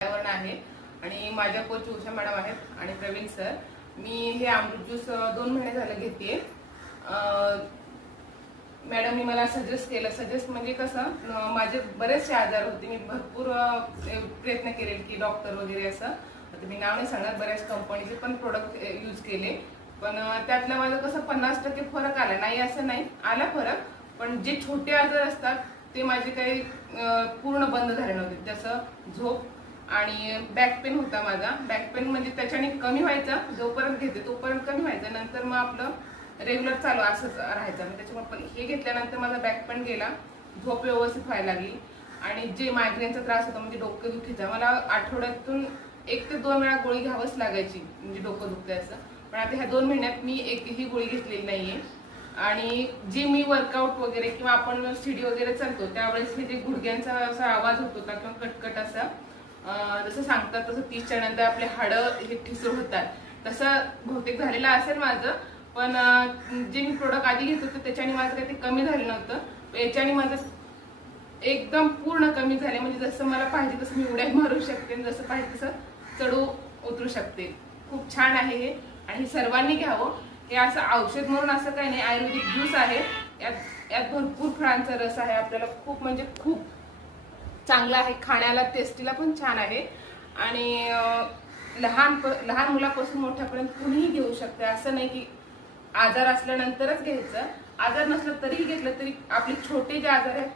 आहे आणि माझ्या कोच उषा मॅडम आहेत आणि प्रवीण सर। मी हे अमृत ज्यूस 2 महिने झाले घेतेय। मॅडमनी मला सजेस्ट केलं, सजेस्ट म्हणजे कसं माझे बरेचसे आजार होते, मी भरपूर प्रयत्न केले की डॉक्टर वगैरे असं, आता मी नाव नाही सांगणार, बऱ्याच कंपनीचे पण प्रोडक्ट यूज केले, पण त्यातलं माझं कसं 50% फरक आला नाही असं नाही, आला फरक, पण जे छोटे आजार असतात ते माझे काही पूर्ण बंद झाले नव्हते। जसं झोप आणि बॅक पेन होता माझा, बॅक पेन म्हणजे त्याच्याने कमी व्हायचा, जोपर्यंत घेते तोपर्यंत कमी व्हायचा, नंतर मग आपलं रेग्युलर चालू असंच राहायचं। त्याच्यामुळे पण हे घेतल्यानंतर माझा बॅक पेन गेला, झोप व्यवस्थित व्हायला लागली आणि जे मायग्रेनचा त्रास होता म्हणजे डोकेदुखीचा, मला आठवड्यातून 1 ते 2 वेळा गोळी घ्यावंच लागायची म्हणजे डोकं दुखतंय असं, पण आता ह्या 2 महिन्यात मी एकही गोळी घेतलेली नाहीये। आणि जे मी वर्कआउट वगैरे किंवा आपण सीडी वगैरे चालतो त्यावेळेस हे जे गुडघ्यांचा असा आवाज होत होता किंवा कटकट असा, जसं सांगतात तसं 30च्या नंतर आपले हाडं हे ठिसूळ होतात, तसं बहुतेक झालेलं असेल माझं, पण जे मी प्रोडक्ट आधी घेत होते त्याच्याने माझं काही ते कमी झालं नव्हतं, याच्याने माझं एकदम पूर्ण कमी झाले, म्हणजे जसं मला पाहिजे तसं मी उड्या मारू शकते, जसं पाहिजे तसं चढू उतरू शकते। खूप छान आहे हे आणि हे सर्वांनी घ्यावं। हे असं औषध म्हणून असं काही नाही, आयुर्वेदिक ज्यूस आहे, यात भरपूर फळांचा रस आहे, आपल्याला खूप म्हणजे खूप चांगला आहे, खाण्याला टेस्टीला पण छान आहे आणि लहान मुलापासून मोठ्यापर्यंत कुणीही घेऊ शकते, असं नाही की आजार असल्यानंतरच घ्यायचं, आजार नसला तरीही घेतलं तरी आपले छोटे जे आजार आहेत